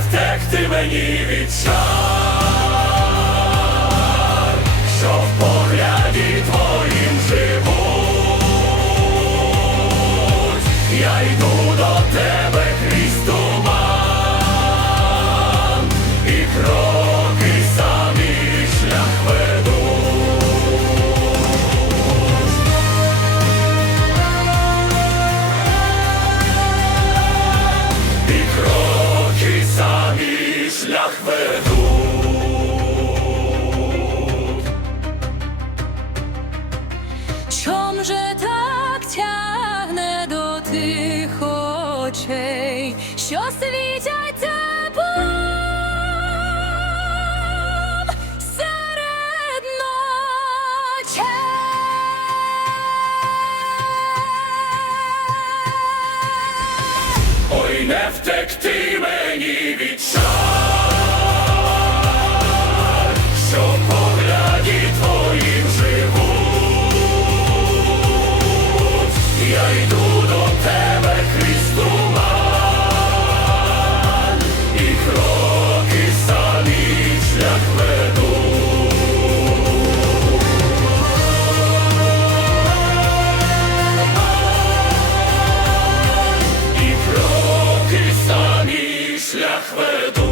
втекти мені від чар, Чом же так тягне до тих очей, що світять теплом серед ночей? Ой, не втекти мені від чар, шлях веду.